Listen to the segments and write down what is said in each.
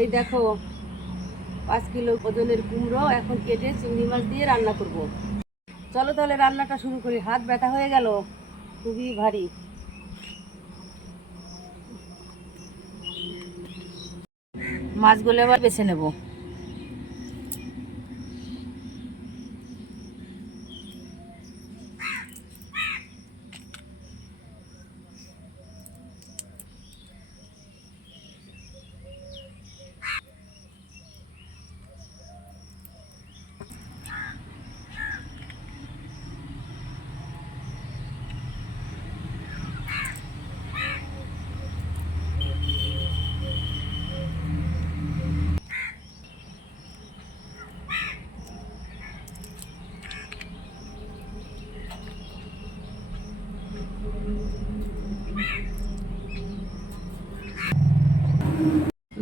এই দেখো 5 কিলো ওজনের কুমড়ো এখন কেটে চিংড়ি মাছ দিয়ে রান্না করব। চলো তাহলে রান্নাটা শুরু করি। হাত ব্যথা হয়ে গেল, খুবই ভারী। মাছগুলো এবার বেছে নেব।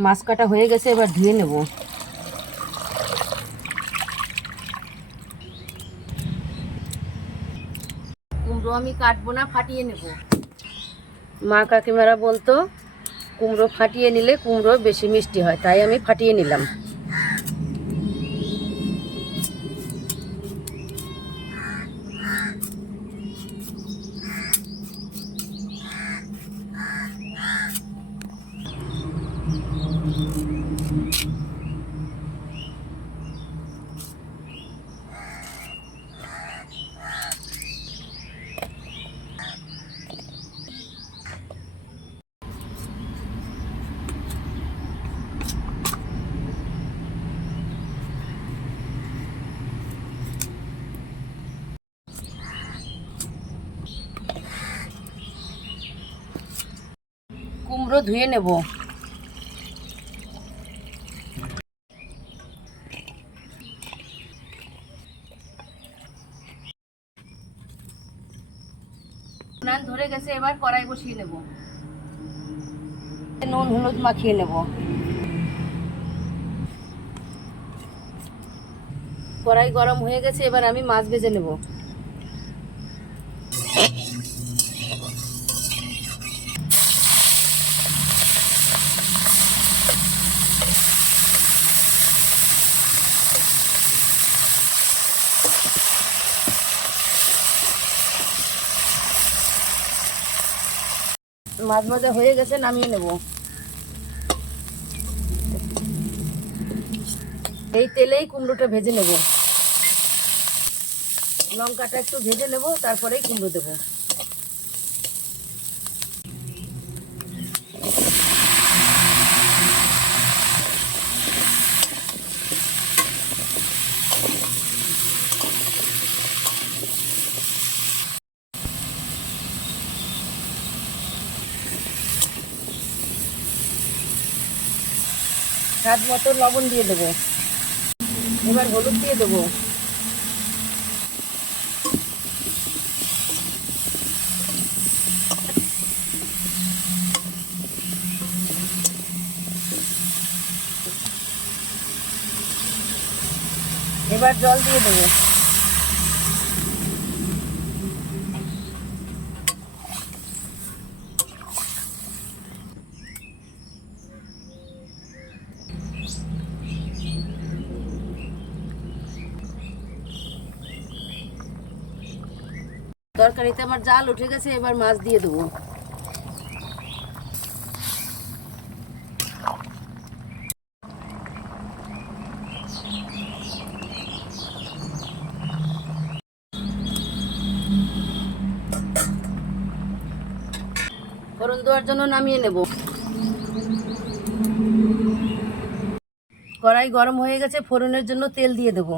মাছ কাটা হয়ে গেছে, এবার ধুয়ে নেব। কুমড়ো আমি কাটবো না, ফাটিয়ে নেব। মা কাকিমারা বলতো কুমড়ো ফাটিয়ে নিলে কুমড়ো বেশি মিষ্টি হয়, তাই আমি ফাটিয়ে নিলাম। কুমড়ো ধুয়ে নেব। স্নান ধরে গেছে, এবার কড়াই বসিয়ে নেব। নুন হলুদ মাখিয়ে নেব। কড়াই গরম হয়ে গেছে, এবার আমি মাছ ভেজে নেব। মাছ ভাজা হয়ে গেছে, নামিয়ে নেব। এই তেলেই কুমড়োটা ভেজে নেব। লঙ্কাটা একটু ভেজে নেব, তারপরেই কুমড়ো দেব। স্বাদ মতো লবণ দিয়ে দেবো। এবার হলুদ দিয়ে দেবো। এবার জল দিয়ে দেবো। তরকারিতে আমার জাল উঠে গেছে, এবার মাছ দিয়ে দেবো। ফোড়ন দেওয়ার জন্য নামিয়ে নেব। কড়াই গরম হয়ে গেছে, ফোড়নের জন্য তেল দিয়ে দেবো।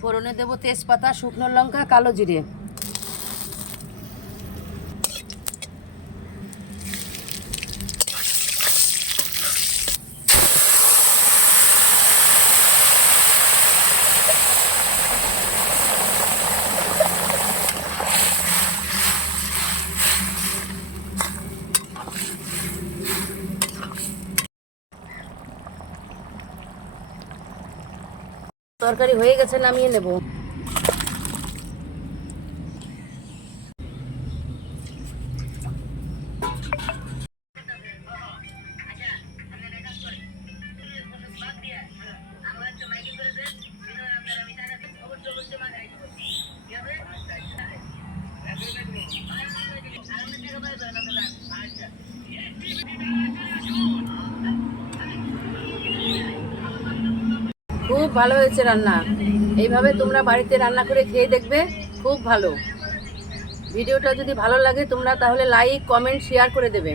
ফোড়নে দেবো তেজপাতা, শুকনো লঙ্কা, কালো জিরে। তরকারি হয়ে গেছে, নামিয়ে নেব। খুব ভালো হয়েছে রান্না। এইভাবে তোমরা বাড়িতে রান্না করে খেয়ে দেখবে, খুব ভালো। ভিডিওটা যদি ভালো লাগে তোমরা তাহলে লাইক, কমেন্ট, শেয়ার করে দেবে।